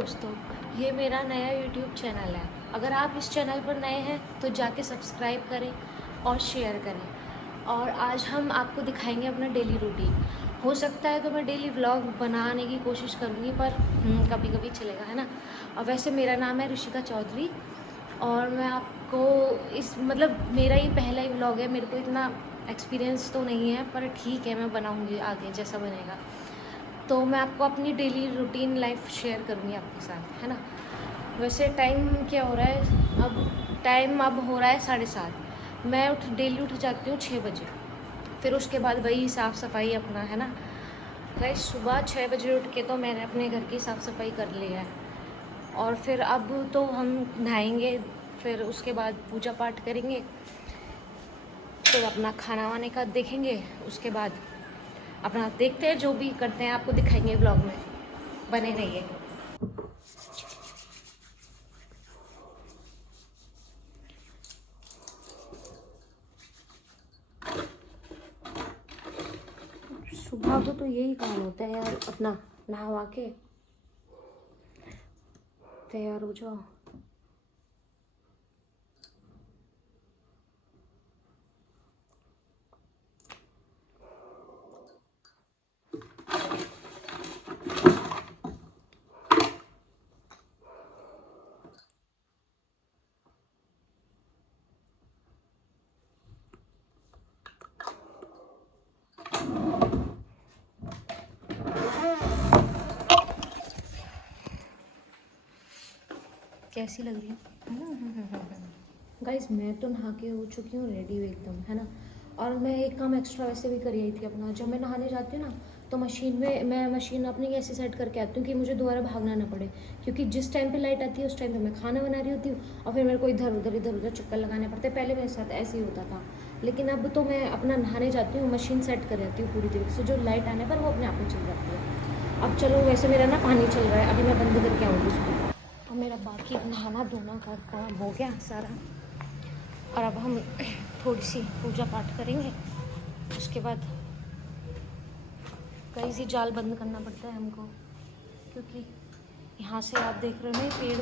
दोस्तों, ये मेरा नया यूट्यूब चैनल है। अगर आप इस चैनल पर नए हैं तो जाके सब्सक्राइब करें और शेयर करें। और आज हम आपको दिखाएंगे अपना डेली रूटीन। हो सकता है तो मैं डेली व्लॉग बनाने की कोशिश करूँगी, पर कभी कभी चलेगा, है ना। और वैसे मेरा नाम है ऋषिका चौधरी और मैं आपको मेरा ही पहला ही व्लॉग है। मेरे को इतना एक्सपीरियंस तो नहीं है, पर ठीक है, मैं बनाऊँगी आगे जैसा बनेगा। तो मैं आपको अपनी डेली रूटीन लाइफ शेयर करूँगी आपके साथ, है ना। वैसे टाइम क्या हो रहा है अब हो रहा है 7:30। मैं डेली उठ जाती हूँ 6 बजे। फिर उसके बाद वही साफ़ सफाई अपना, है ना। गाइस, सुबह 6 बजे उठ के तो मैंने अपने घर की साफ़ सफाई कर लिया है। और फिर अब तो हम नहाएंगे, फिर उसके बाद पूजा पाठ करेंगे, तो अपना खाना वाने का देखेंगे। उसके बाद अपना देखते हैं, जो भी करते हैं आपको दिखाएंगे ब्लॉग में, बने रहिए। सुबह को तो यही काम होता है यार, अपना नहा के तैयार हो जाओ। कैसी लग रही है गाइस। मैं तो नहा के हो चुकी हूँ, रेडी हूँ एकदम, है ना। और मैं एक काम एक्स्ट्रा वैसे भी कर रही थी अपना। जब मैं नहाने जाती हूँ ना, तो मैं मशीन अपनी ऐसे सेट करके आती हूँ कि मुझे दोबारा भागना ना पड़े। क्योंकि जिस टाइम पे लाइट आती है उस टाइम पे मैं खाना बना रही होती हूँ और फिर मेरे को इधर उधर चक्कर लगाने पड़ते हैं। पहले मेरे साथ ऐसे ही होता था, लेकिन अब तो मैं अपना नहाने जाती हूँ, मशीन सेट कर रहती हूँ पूरी तरीके से। जो लाइट आने पर वो अपने आप में चल जाती है। अब चलो, वैसे मेरा ना पानी चल रहा है, अभी मैं बंद करके आऊँगी उसको। और मेरा बाकी नहाना धोना का काम हो गया सारा। और अब हम थोड़ी सी पूजा पाठ करेंगे। उसके बाद कहीं सी जाल बंद करना पड़ता है हमको, क्योंकि यहाँ से आप देख रहे हो पेड़,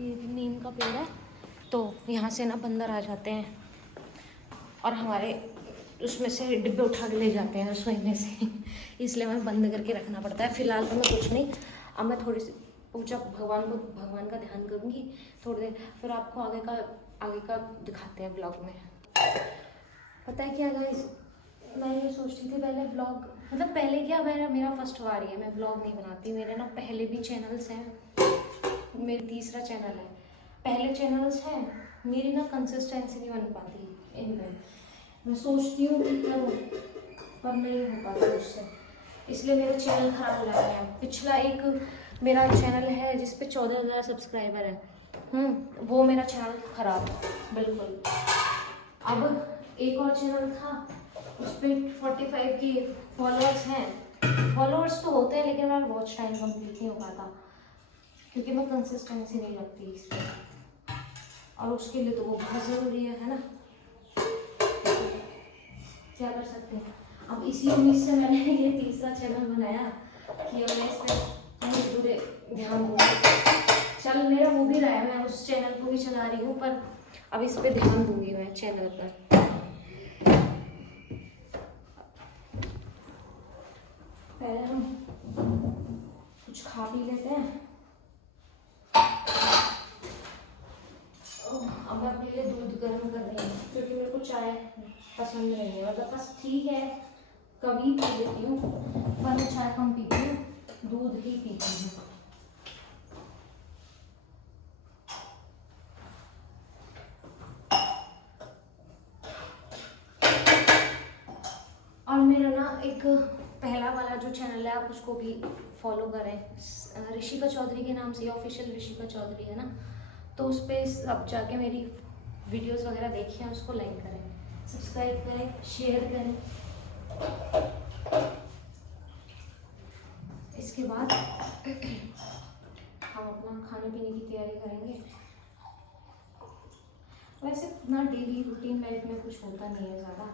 ये नीम का पेड़ है, तो यहाँ से ना बंदर आ जाते हैं और हमारे उसमें से डिब्बे उठा के ले जाते हैं रसोई में से इसलिए हमें बंद करके रखना पड़ता है। फ़िलहाल तो मैं कुछ नहीं, अब मैं थोड़ी सी पूजा भगवान का ध्यान करूँगी थोड़ी देर, फिर आपको आगे का दिखाते हैं ब्लॉग में। पता है क्या गाइस, मैं ये सोचती थी पहले ब्लॉग, पहले क्या, मेरा फर्स्ट बार ही है, मैं ब्लॉग नहीं बनाती। मेरे ना पहले भी चैनल्स हैं, मेरा तीसरा चैनल है। पहले चैनल्स हैं, मेरी ना कंसिस्टेंसी नहीं बन पाती इनमें। मैं सोचती हूँ कि करूँ, पर नहीं हो पाता मुझसे, इसलिए मेरा चैनल खराब लग रहा है। पिछला एक मेरा चैनल है जिस पे 14,000 सब्सक्राइबर है, वो मेरा चैनल खराब है बिल्कुल। अब एक और चैनल था, उस पर 45 के फॉलोअर्स हैं। फॉलोअर्स तो होते हैं, लेकिन मेरा वॉच टाइम कंप्लीट नहीं हो पाता, क्योंकि मैं कंसिस्टेंसी नहीं रखती इस पर। और उसके लिए तो वो बहुत ज़रूरी है ना। क्या कर सकते हैं। अब इसी उम्मीद से मैंने ये तीसरा चैनल बनाया कि अब मैं इस पर पूरे ध्यान दूँगी। चल मेरा हो भी रहा है, मैं उस चैनल को भी चला रही हूँ, पर अब इस पर ध्यान दूँगी मैं चैनल पर। पहले हम कुछ खा पी लेते हैं। अब मैं अपने लिए दूध गर्म कर रही हूँ, क्योंकि मेरे को चाय पसंद नहीं है। बस ठीक है, कभी पी लेती हूँ, पर मैं चाय कम पीती हूँ, दूध ही पीती हूँ। और मेरा ना एक पहला वाला जो चैनल है, आप उसको भी फॉलो करें, ऋषिका चौधरी के नाम से, ऑफिशियल ऋषिका चौधरी है ना। तो उस पर सब जाके मेरी वीडियोस वगैरह देखिए, उसको लाइक करें, सब्सक्राइब करें, शेयर करें। इसके बाद हम अपना खाने पीने की तैयारी करेंगे। वैसे ना डेली रूटीन लाइफ में कुछ होता नहीं है ज़्यादा।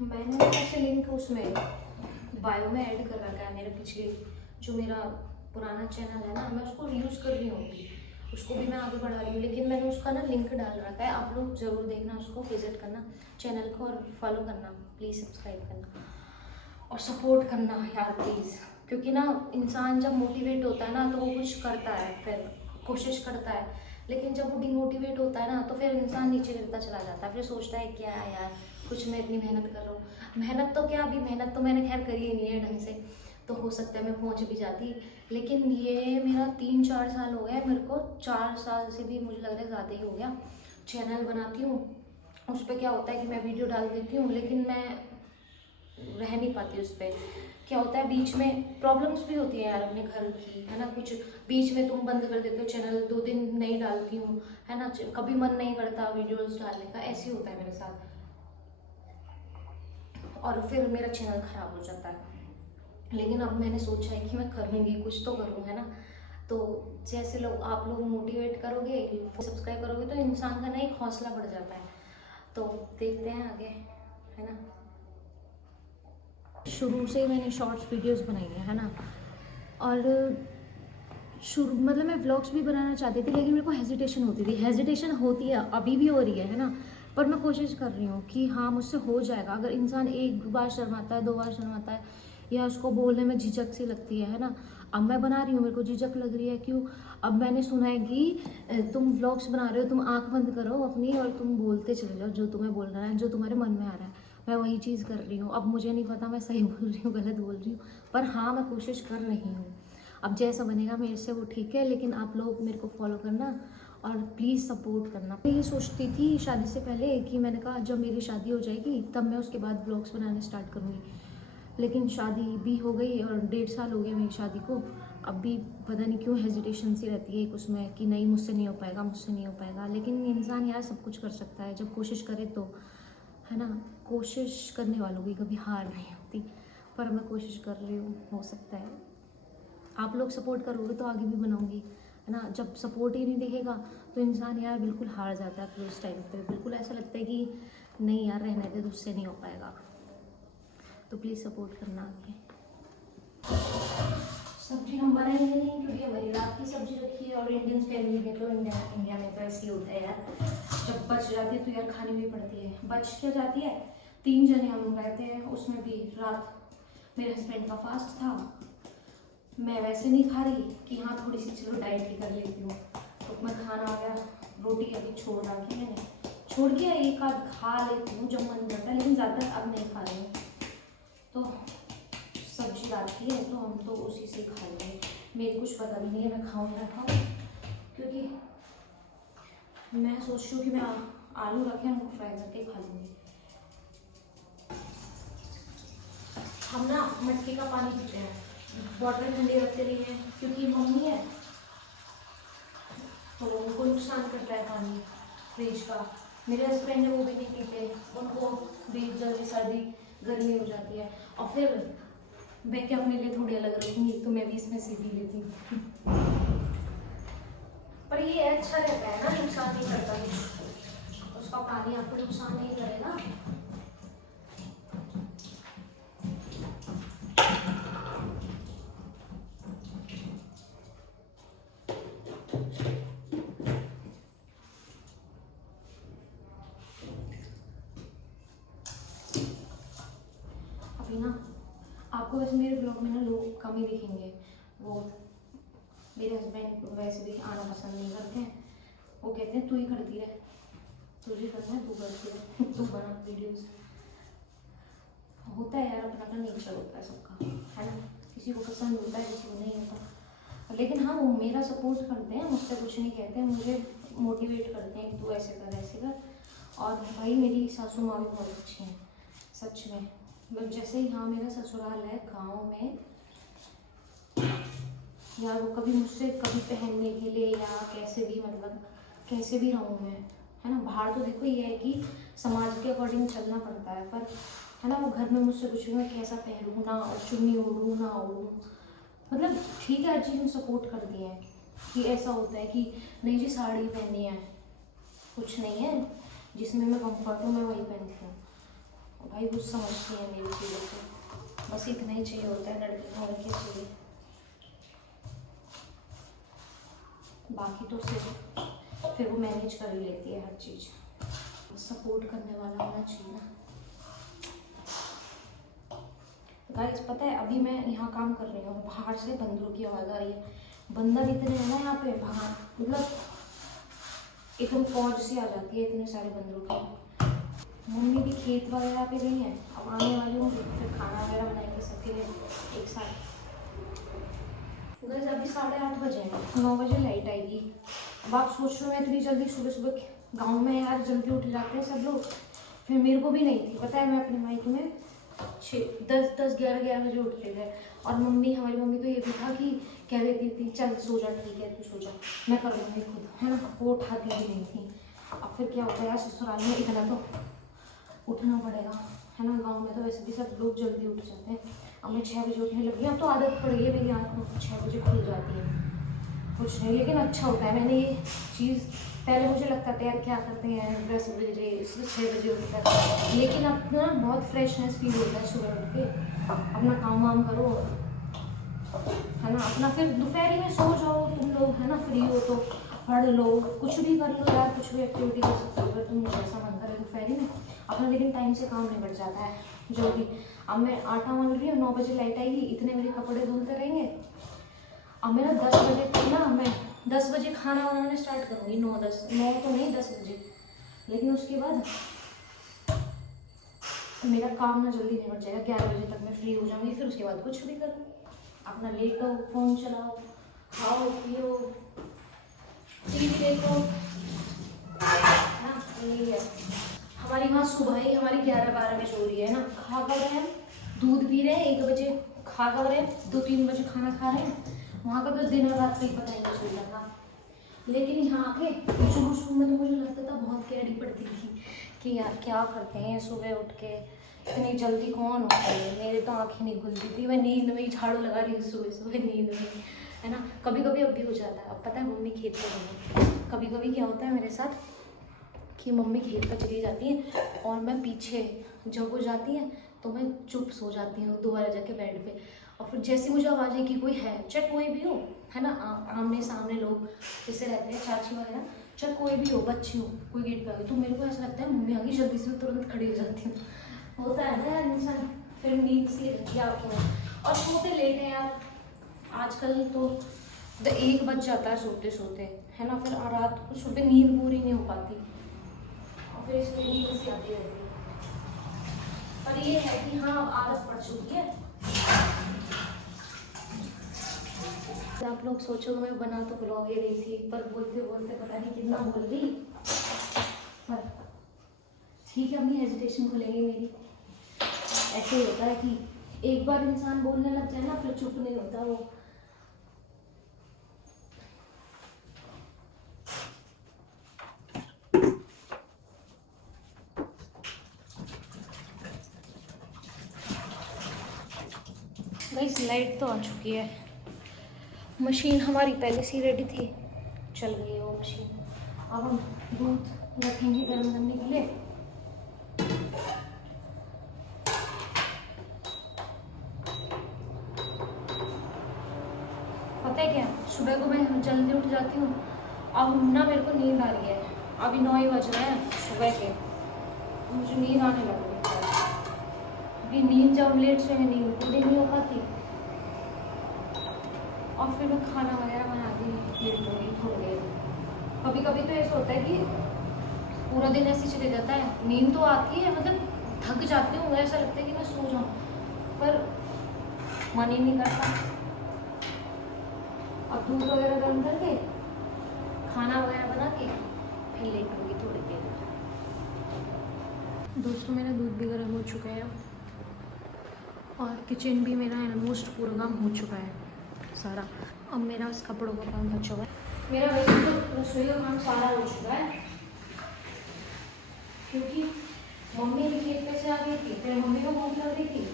मैंने ऐसे लिंक उसमें बायो में ऐड कर रखा है, मेरे पिछले जो मेरा पुराना चैनल है ना, मैं उसको यूज़ कर रही हूँ अभी, उसको भी मैं आगे बढ़ा रही हूँ, लेकिन मैंने उसका ना लिंक डाल रखा है, आप लोग ज़रूर देखना, उसको विजिट करना चैनल को और फॉलो करना, प्लीज़ सब्सक्राइब करना और सपोर्ट करना यार प्लीज़। क्योंकि ना इंसान जब मोटिवेट होता है ना तो वो कुछ करता है, फिर कोशिश करता है, लेकिन जब वो डिमोटिवेट होता है ना तो फिर इंसान नीचे गिरता चला जाता है, फिर सोचता है क्या है यार, कुछ मैं इतनी मेहनत कर रहा हूँ, मेहनत तो क्या, अभी मेहनत तो मैंने खैर करी ही नहीं है ढंग से, तो हो सकता है मैं पहुँच भी जाती, लेकिन ये मेरा 3-4 साल हो गया, मेरे को 4 साल से भी मुझे लग रहा है ज़्यादा ही हो गया चैनल बनाती हूँ। उस पर क्या होता है कि मैं वीडियो डाल देती हूँ, लेकिन मैं रह नहीं पाती उस पर। क्या होता है बीच में प्रॉब्लम्स भी होती है यार अपने घर की, है ना, कुछ बीच में तुम बंद कर देते हो चैनल, 2 दिन नहीं डालती हूँ, है ना, कभी मन नहीं करता वीडियोस डालने का, ऐसे ही होता है मेरे साथ, और फिर मेरा चैनल ख़राब हो जाता है। लेकिन अब मैंने सोचा है कि मैं करूँगी, कुछ तो करूँ, है ना। तो जैसे लोग आप लोग मोटिवेट करोगे, सब्सक्राइब करोगे, तो इंसान का ना एक हौसला बढ़ जाता है। तो देखते हैं आगे, है ना। शुरू से ही मैंने शॉर्ट्स वीडियोस बनाई है ना, और शुरू मतलब मैं व्लॉग्स भी बनाना चाहती थी, लेकिन मेरे को हेजिटेशन होती है, अभी भी हो रही है ना, पर मैं कोशिश कर रही हूँ कि हाँ मुझसे हो जाएगा। अगर इंसान एक बार शर्माता है, 2 बार शर्माता है, या उसको बोलने में झिझक सी लगती है ना, अब मैं बना रही हूँ, मेरे को झिझक लग रही है, क्यों, अब मैंने सुना है कि तुम व्लॉग्स बना रहे हो, तुम आँख बंद करो अपनी और तुम बोलते चले जाओ जो तुम्हें बोलना है, जो तुम्हारे मन में आ रहा है, मैं वही चीज़ कर रही हूँ। अब मुझे नहीं पता मैं सही बोल रही हूँ गलत बोल रही हूँ, पर हाँ मैं कोशिश कर रही हूँ। अब जैसा बनेगा मेरे से वो ठीक है, लेकिन आप लोग मेरे को फॉलो करना और प्लीज़ सपोर्ट करना। मैं ये सोचती थी शादी से पहले कि मैंने कहा जब मेरी शादी हो जाएगी तब मैं उसके बाद ब्लॉग्स बनाने स्टार्ट करूँगी, लेकिन शादी भी हो गई और 1.5 साल हो गया मेरी शादी को। अब भी पता नहीं क्यों हेजिटेशन सी रहती है एक उसमें कि नहीं मुझसे नहीं हो पाएगा, मुझसे नहीं हो पाएगा, लेकिन इंसान यार सब कुछ कर सकता है जब कोशिश करे तो, है ना। कोशिश करने वालों की कभी हार नहीं होती, पर मैं कोशिश कर रही हूँ, हो सकता है आप लोग सपोर्ट करोगे तो आगे भी बनाऊंगी, है ना। जब सपोर्ट ही नहीं दिखेगा तो इंसान यार बिल्कुल हार जाता है, फिर उस टाइम पे बिल्कुल ऐसा लगता है कि नहीं यार रहने दे, तुझसे नहीं हो पाएगा। तो प्लीज़ सपोर्ट करना आगे। सब्जी हम बनाएंगे नहीं क्योंकि हमारी रात की सब्जी रखी है, और इंडियन फैमिली में तो इंडिया में तो ऐसे ही होता है यार, जब बच जाती है तो यार खानी भी पड़ती है। बच क्या जाती है, 3 जने हम रहते हैं, उसमें भी रात मेरे हस्बैंड का फास्ट था, मैं वैसे नहीं खा रही कि हाँ थोड़ी सी चलो डाइट ही कर लेती हूँ, तो मैं खाना आ गया, रोटी अभी छोड़ रखी मैंने, छोड़ के एक आध खा लेती हूँ जब मन करता है, लेकिन ज़्यादातर अब नहीं खा रही हूँ। तो सब्जी आती है तो हम तो उसी से खा लेंगे, मेरी कुछ पता भी नहीं है मैं खाऊँ ना खाऊँ, क्योंकि मैं सोच रही हूँ कि मैं आलू रखे उनको फ्राई करके खा लूँगी। हम ना मटके का पानी पीते हैं, बॉटल ठंडी रखते नहीं है क्योंकि मम्मी है तो उनको नुकसान करता है पानी फ्रिज का। मेरे हस्बैंड है वो भी नहीं पीते, उनको भी जल्दी सर्दी गर्मी हो जाती है, और फिर मैं क्या अपने लिए थोड़ी अलग रखूँगी, तो मैं भी इसमें से पी लेती हूँ। पर ये अच्छा रहता है ना, नुकसान नहीं करता, उसका पानी आपको नुकसान नहीं करेगा। अभी ना आपको वैसे मेरे ब्लॉग में ना लोग कम ही दिखेंगे, वो मेरे हस्बैंड वैसे भी आना पसंद नहीं करते हैं, वो कहते हैं तू ही करती रहे, तुझे करना है तू करती रहे, तू बना वीडियोस। होता है यार, अपना अपना नेचर होता है सबका, है ना, किसी को पसंद होता है किसी को नहीं होता, लेकिन हाँ वो मेरा सपोर्ट करते हैं, मुझसे कुछ नहीं कहते हैं, मुझे मोटिवेट करते हैं कि तू ऐसे कर ऐसे कर। और भाई मेरी सासू माँ भी बहुत अच्छी हैं सच में, मतलब जैसे यहाँ मेरा ससुराल है गाँव में यार, वो कभी मुझसे कभी पहनने के लिए या कैसे भी, मतलब कैसे भी रहूँ मैं, है ना। बाहर तो देखो ये है कि समाज के अकॉर्डिंग चलना पड़ता है, पर है ना वो घर में मुझसे कुछ भी मैं कैसा पहनूँ ना, चुन्नी ओढ़ूँ ना ओढ़ूँ, मतलब ठीक है हर चीज़ में सपोर्ट कर दिए हैं कि ऐसा होता है कि नहीं जी साड़ी पहनी है, कुछ नहीं है जिसमें मैं कम्फर्ट हूँ मैं वही पहनती हूँ। भाई कुछ समझती है मेरी चीज़ों को, बस इतना ही चाहिए होता है लड़की को, और क्या चाहिए। बाकी तो सिर्फ फिर वो मैनेज कर ही लेती है हर चीज़। सपोर्ट करने वाला होना चाहिए ना। गाइस पता है अभी मैं यहाँ काम कर रही हूँ, बाहर से बंदरों की आवाज़ आ रही है। बंदर इतने हैं ना यहाँ पे बाहर, मतलब एकदम फौज सी आ जाती है इतने सारे बंदरों की। मम्मी भी खेत वगैरह पे गई हैं, अब आने वाली होंगी, फिर खाना वगैरह बनाएंगे सबके लिए एक साथ। गाइस अभी 8:30 बजे हैं, 9 बजे लाइट आएगी। अब आप सोच रहे हो मैं इतनी जल्दी सुबह सुबह, गाँव में यार जल्दी उठ जाते हैं सब लोग, फिर मेरे को भी नहीं थी पता है। मैं अपने मायके में 10-11 बजे उठते थे। और हमारी मम्मी को ये भी था कि कह देती थी चल सो जा, ठीक है तू सो जा, मैं कर लूँगी खुद, है ना। वो उठाती भी नहीं थी। अब फिर क्या होता है यार, ससुराल में इतना तो उठना पड़ेगा, है ना। गांव में तो वैसे भी सब लोग जल्दी उठ जाते हैं। अब मैं 6 बजे उठने लगी, अब तो आदत पड़ गई है मेरी आँख में, 6 बजे खुल जाती है। कुछ नहीं, लेकिन अच्छा होता है। मैंने ये चीज़ पहले मुझे लगता था यार क्या करते हैं 10 बजे इसलिए 6 बजे उठकर, लेकिन अब ना बहुत फ्रेशनेस फील होता है सुबह उठ के। अपना काम वाम करो, है ना, अपना फिर दोपहर में सो जाओ तुम लोग, है ना, फ्री हो तो पढ़ लो, कुछ भी कर लो यार, कुछ भी एक्टिविटी कर सकते हो अगर तुम जैसा मन करे दोपहर में अपना। लेकिन टाइम से काम नहीं बढ़ जाता है जल्दी। अब मैं आटा मान रही हूँ, 9 बजे लाइट आएगी, इतने मेरे कपड़े धुलते रहेंगे। अब मैं ना 10 बजे तक ना, मैं 10 बजे खाना बनाना स्टार्ट करूँगी, 9 तो नहीं 10 बजे। लेकिन उसके बाद मेरा काम ना जल्दी निपट जाएगा, 11 बजे तक मैं फ्री हो जाऊँगी। फिर उसके बाद कुछ भी करूँ, अपना लेटो, फ़ोन चलाओ, खाओ पियो, टीवी देखो, हाँ यही है। हमारी वहाँ सुबह ही हमारी 11-12 बजे हो रही है ना, खा कर रहे हैं, दूध पी रहे हैं, 1 बजे खा कर रहे हैं, 2-3 बजे खाना खा रहे हैं। वहाँ का तो दिन और रात का ही पता ही नहीं चल रहा था। लेकिन यहाँ आके शुरू में तो मुझे लगता था बहुत कैडी पड़ती थी कि यार क्या करते हैं सुबह उठ के, इतनी जल्दी कौन उठता है। मेरे तो आँखें नहीं खुलती थी, मैं नींद में ही झाड़ू लगा रही हूँ सुबह सुबह नींद में, है ना। कभी कभी अब भी हो जाता है। अब पता है मम्मी खेत पर गई, कभी कभी क्या होता है मेरे साथ कि मम्मी खेत पर चली जाती है और मैं पीछे, जब वो जाती है तो मैं चुप सो जाती हूँ दोबारा जाके बेड पे। और फिर जैसे मुझे आवाज़ है कि कोई है, चाहे कोई भी हो, है ना, आमने सामने लोग जैसे रहते हैं, चाची वगैरह, चाहे कोई भी हो, बच्ची हो, कोई गेट पे आ गई, तो मेरे को ऐसा लगता है मम्मी आ गई, जल्दी से तुरंत खड़ी हो जाती हूँ। होता है ना इंसान, फिर नींद सी रहती है आँखों में। और सोते लेट हैं यार आजकल तो 1 बज जाता है सोते सोते, है ना। फिर रात को सुबह नींद पूरी नहीं हो पाती और फिर इसमें नींद सी आती रहती है। पर ये है कि हाँ आदत पड़ चुकी है। आप लोग सोचो मैं बना तो ब्लॉग ही रही थी, पर बोलते बोलते पता नहीं कितना बोल गई। पर ठीक है, अपनी हेजिटेशन खुलेगी मेरी। ऐसे ही होता है कि एक बार इंसान बोलने लग जाए ना, फिर चुप नहीं होता वो। गाइस लाइट तो आ चुकी है, मशीन हमारी पहले से रेडी थी, चल गई है वो मशीन। अब हम दूध रखेंगे गर्म करने के लिए। पता है क्या, सुबह को मैं जल्दी उठ जाती हूँ, अब ना मेरे को नींद आ रही है। अभी 9 ही बज रहे हैं सुबह के, मुझे नींद आने लग रही है। अभी नींद जब लेट से मैं नींद पूरी नहीं हो पाती, और फिर मैं खाना वगैरह बना के लेट हो गई थोड़ी देर। कभी कभी तो ऐसा होता है कि पूरा दिन ऐसे चले जाता है, नींद तो आती है, मतलब थक जाती हूँ, ऐसा लगता है कि मैं सो जाऊँ, पर मन ही नहीं करता। अब दूध वगैरह गर्म करके खाना वगैरह बना के फिर लेट होगी थोड़ी देर। दोस्तों मेरा दूध भी गर्म हो चुका है और किचन भी मेरा ऑलमोस्ट पूरा काम हो चुका है सारा। अब मेरा उस कपड़ों का काम बचा हुआ है। मेरा वैसे तो रसोई का काम सारा हो चुका है, क्योंकि मम्मी भी खेत पे से आ गई थी, फिर मम्मी को भूख लग रही थी,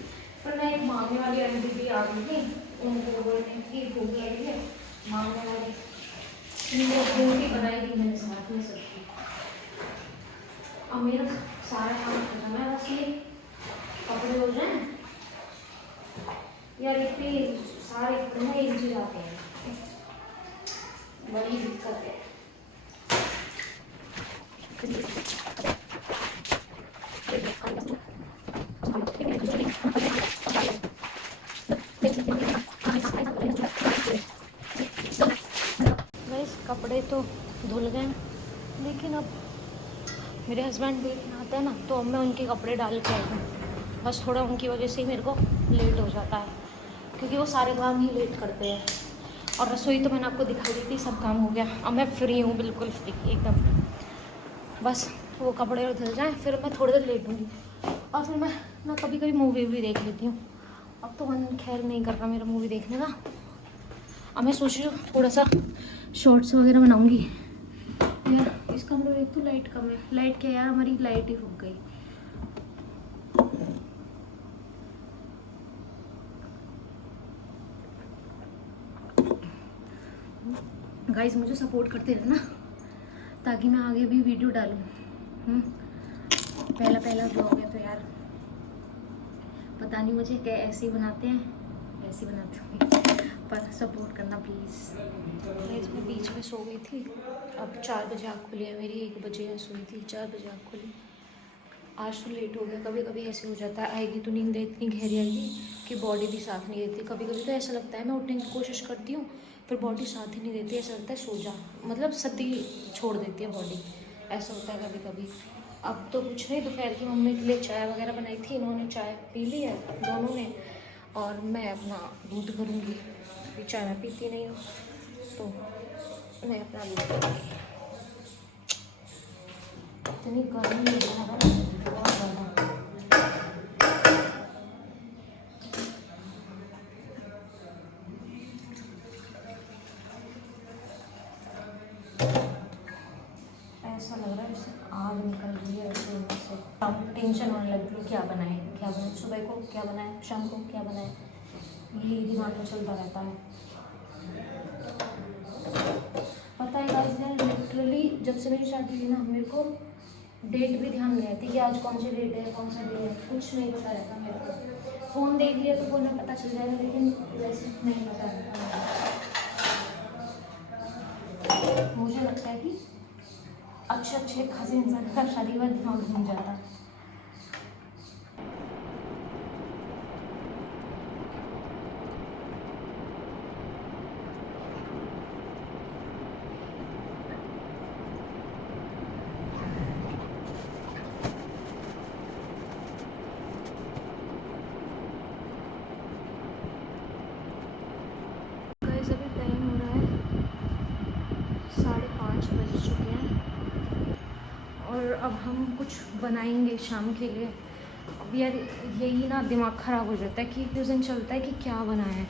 फिर मैं एक मांगने वाली आंटी भी आ गई थी, उनको बोलने की भूख लग रही है, मांगने वाली रोटी बनाई थी मैंने साथ में सब्जी। अब मेरा सारा काम खत्म है, बस ये कपड़े हो जाए यार, इतने सारे कपड़े ना एक जाते हैं, बड़ी दिक्कत है। गाइस कपड़े तो धुल गए, लेकिन अब मेरे हस्बैंड देखने आते हैं ना, तो अब मैं उनके कपड़े डाल के आई हूँ। बस थोड़ा उनकी वजह से ही मेरे को लेट हो जाता है, क्योंकि वो सारे काम ही लेट करते हैं। और रसोई तो मैंने आपको दिखाई दी थी, सब काम हो गया। अब मैं फ्री हूँ, बिल्कुल फ्री एकदम। बस वो कपड़े धुल जाएँ, फिर मैं थोड़ी देर लेटूँगी, और फिर मैं कभी कभी मूवी भी देख लेती हूँ। अब तो मन खैर नहीं कर रहा मेरा मूवी देखने का। अब मैं सोच रही हूँ थोड़ा सा शॉर्ट्स वगैरह बनाऊँगी। यार इस कमरे में एक तो लाइट कम है। लाइट क्या यार, हमारी लाइट ही फूक गई। गाइस मुझे सपोर्ट करते रहना, ताकि मैं आगे भी वीडियो डालूँ। पहला ब्लॉग है तो यार पता नहीं मुझे क्या ऐसे ही बनाते हैं, ऐसे ही बनाते होंगे, पर सपोर्ट करना प्लीज़। मैं बीच में सो गई थी, अब 4 बजे आँख खुली है मेरी। 1 बजे सोई थी, 4 बजे आँख खुली। आज तो लेट हो गया। कभी कभी ऐसे हो जाता है, आएगी तो नींद इतनी गहरी आएगी कि बॉडी भी साथ नहीं देती। कभी कभी तो ऐसा लगता है मैं उठने की कोशिश करती हूँ, फिर बॉडी साथ ही नहीं देती। ऐसा लगता है सो जा, मतलब सती छोड़ देती है बॉडी। ऐसा होता है कभी कभी। अब तो कुछ नहीं, दोपहर की मम्मी के लिए चाय वगैरह बनाई थी, इन्होंने चाय पी ली है दोनों ने, और मैं अपना दूध करूँगी। अभी चाय मैं पीती नहीं हूँ, तो मैं अपना दूध करूँगी। इतनी गर्मी है बहुत ज़्यादा। ऐसा लग रहा है जैसे आग निकल रही है ऐसे से। अब टेंशन होने लगती है, क्या बनाए क्या बनाए, सुबह को क्या बनाए, शाम को क्या बनाए, यही दिमाग में चलता रहता है। पता है गाइस, लिटरली जब से मेरी शादी हुई ना, मेरे को डेट भी ध्यान नहीं रहती कि आज कौन सी डेट है, कौन सा डे है, कुछ नहीं पता रहता मेरे को। फ़ोन देख लिया तो फ़ोन में पता चल जाएगा, लेकिन वैसे नहीं पता रहता। मुझे लगता है कि अच्छे खासे इंसान का शादी का दिमाग घूम जाता है। अभी टाइम हो रहा है 5:30 बज चुके हैं, और अब हम कुछ बनाएंगे शाम के लिए। अब यार यही ना दिमाग ख़राब हो जाता है कि एक दिन चलता है कि क्या बनाया है।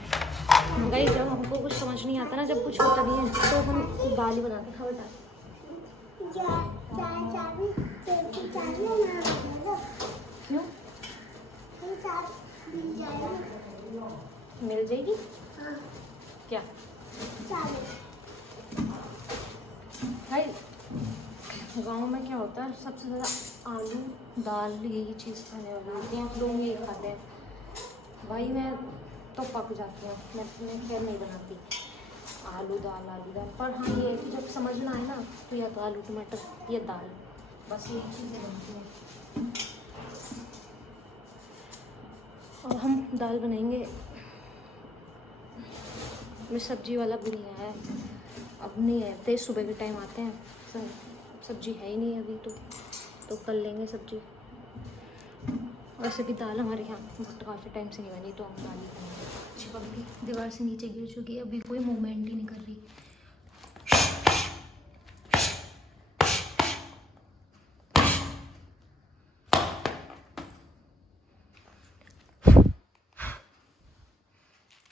गाइस जब हमको कुछ समझ नहीं आता ना, जब कुछ होता नहीं है, तो हम दाल ही बनाते हैं। खबर क्यों मिल जाएगी? हाँ। क्या भाई गाँव में क्या होता है, सबसे ज़्यादा आलू दाल यही चीज़ खाने वाले होते हैं, लोग यही खाते हैं। भाई मैं तो पक जाती हूँ, मैं खैर नहीं बनाती आलू दाल। पर हाँ ये है कि जब समझना है ना, तो या तो आलू टमाटर या दाल, बस यही चीज़ें बनती हैं। और हम दाल बनाएंगे। मैं सब्जी वाला भी नहीं आया, अब नहीं आते, सुबह के टाइम आते हैं, सब्जी है ही नहीं अभी, तो कर लेंगे सब्जी। वैसे भी दाल हमारे यहाँ बहुत काफ़ी टाइम से नहीं बनी, तो हम दाल ही बनाएंगे। चिपक भी दीवार से नीचे गिर चुकी है, अभी कोई मूवमेंट ही नहीं कर रही।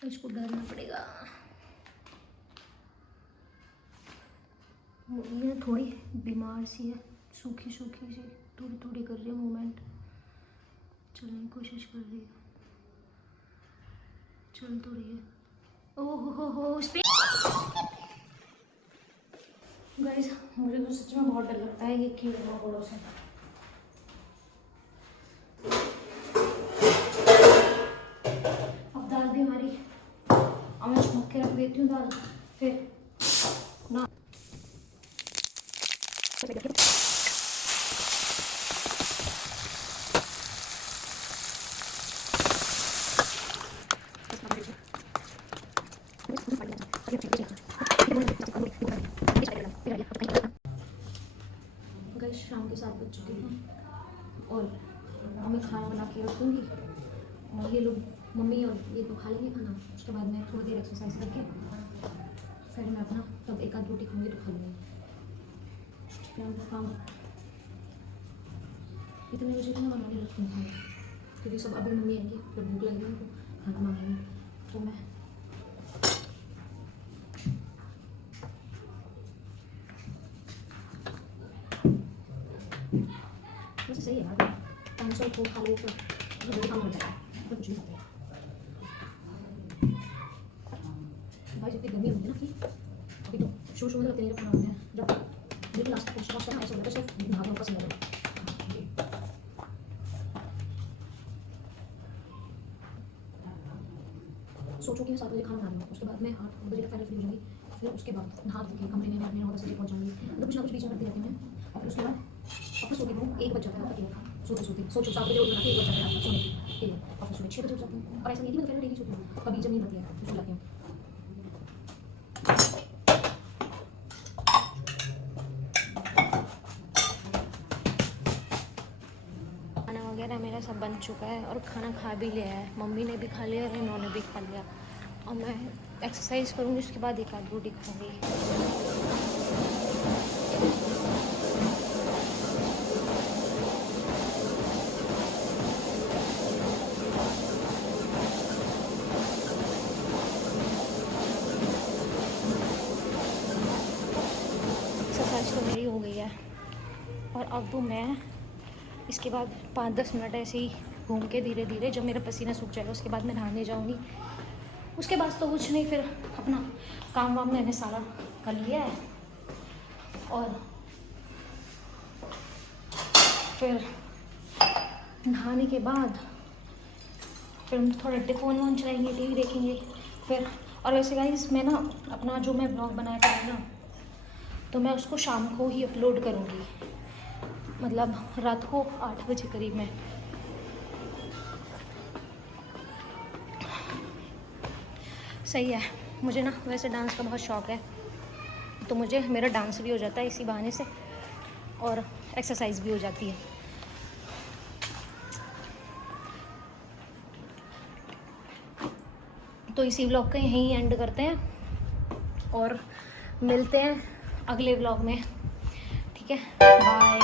इसको डालना पड़ेगा। ये थोड़ी बीमार सी है, सूखी सी, थोड़ी कर रही है मूवमेंट, चलने की कोशिश कर रही है, चल तो रही है। ओहो हो गाइस, मुझे तो सच में बहुत डर लगता है ये कीड़े मकोड़ों से। अब दाल भी हमारी, अब मैं छौंक के रख देती हूँ दाल, फिर ना गई शाम के 7 बज चुके हैं और मैं खाना बना के रखूँगी और ये लोग मम्मी और ये तो खा लेंगे खाना। उसके बाद मैं थोड़ी देर एक्सरसाइज करके फिर मैं अपना तब एक आध रोटी खाऊँगी तो खा लूँगी। इतने बजे तो मैं बनाने रखूँगी खाना क्योंकि सब अभी मम्मी आएंगी तो भूख लगेगी उनको खाना मांगेंगे तो मैं वैसे सही है यार 500 को खा लो तो जल्दी काम हो जाएगा तो कुछ नहीं खाते भाई। जितनी गर्मी होती है ना कि अभी तो शुरू में तेल खाना होता है जब बिल्कुल लास्ट तक ऐसा होता है सब भागना पसंद है। सोचो कि मैं 7 बजे खाना बना लूँ उसके बाद मैं 8 बजे तक पहले फ्री हो जाऊँगी फिर उसके बाद नहा धो के कमरे में मैं 9 बजे पहुँच जाऊँगी मतलब कुछ ना कुछ बीच में करती रहती हूँ और फिर उसके बाद वापस सोती हूँ 1 बज जाता है तक सोते सोचो 7 बजे उठ जाती है 1 बज जाता है सोने के लिए और फिर सुबह 6 बजे उठ जाती हूँ और ऐसा नहीं कि मैं पहले डेली सोती हूँ कभी जब नींद आती है तो सो जाती हूँ। खाना वगैरह मेरा सब बन चुका है और खाना खा भी लिया है मम्मी ने भी खा लिया और इन्होंने भी खा लिया और मैं एक्सरसाइज करूँगी उसके बाद एक आध रोटी खाऊँगी। एक्सरसाइज तो मेरी हो गई है और अब मैं इसके बाद 5-10 मिनट ऐसे ही घूम के धीरे धीरे जब मेरा पसीना सूख जाएगा उसके बाद मैं नहाने जाऊँगी। उसके बाद तो कुछ नहीं फिर अपना काम वाम मैंने सारा कर लिया है और फिर नहाने के बाद फिर थोड़ा फ़ोन वोन चलाएंगे टीवी देखेंगे फिर। और वैसे गाइस मैं ना अपना जो मैं ब्लॉग बनाया करूँगी ना तो मैं उसको शाम को ही अपलोड करूँगी मतलब रात को 8 बजे करीब में। सही है मुझे ना वैसे डांस का बहुत शौक़ है तो मुझे मेरा डांस भी हो जाता है इसी बहाने से और एक्सरसाइज भी हो जाती है। तो इसी व्लॉग का यहीं एंड करते हैं और मिलते हैं अगले व्लॉग में। ठीक है बाय।